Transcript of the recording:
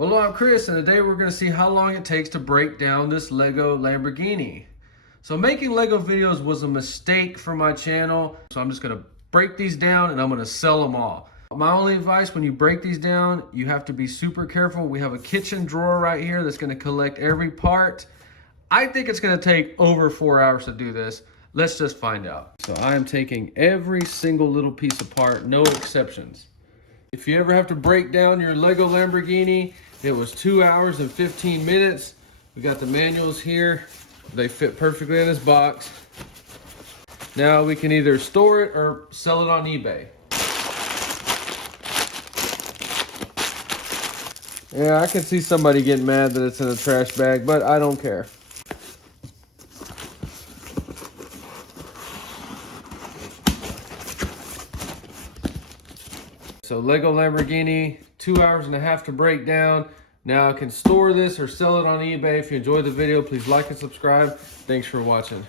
Hello, I'm Chris, and today we're going to see how long it takes to break down this Lego Lamborghini. So making Lego videos was a mistake for my channel, so I'm just going to break these down and I'm going to sell them all. My only advice, when you break these down, you have to be super careful. We have a kitchen drawer right here that's going to collect every part. I think it's going to take over 4 hours to do this. Let's just find out. So I am taking every single little piece apart, no exceptions. If you ever have to break down your Lego Lamborghini, it was 2 hours and 15 minutes. We got the manuals here. They fit perfectly in this box. Now we can either store it or sell it on eBay. Yeah, I can see somebody getting mad that it's in a trash bag, but I don't care. So Lego Lamborghini, 2 hours and a half to break down. Now I can store this or sell it on eBay. If you enjoyed the video, please like and subscribe. Thanks for watching.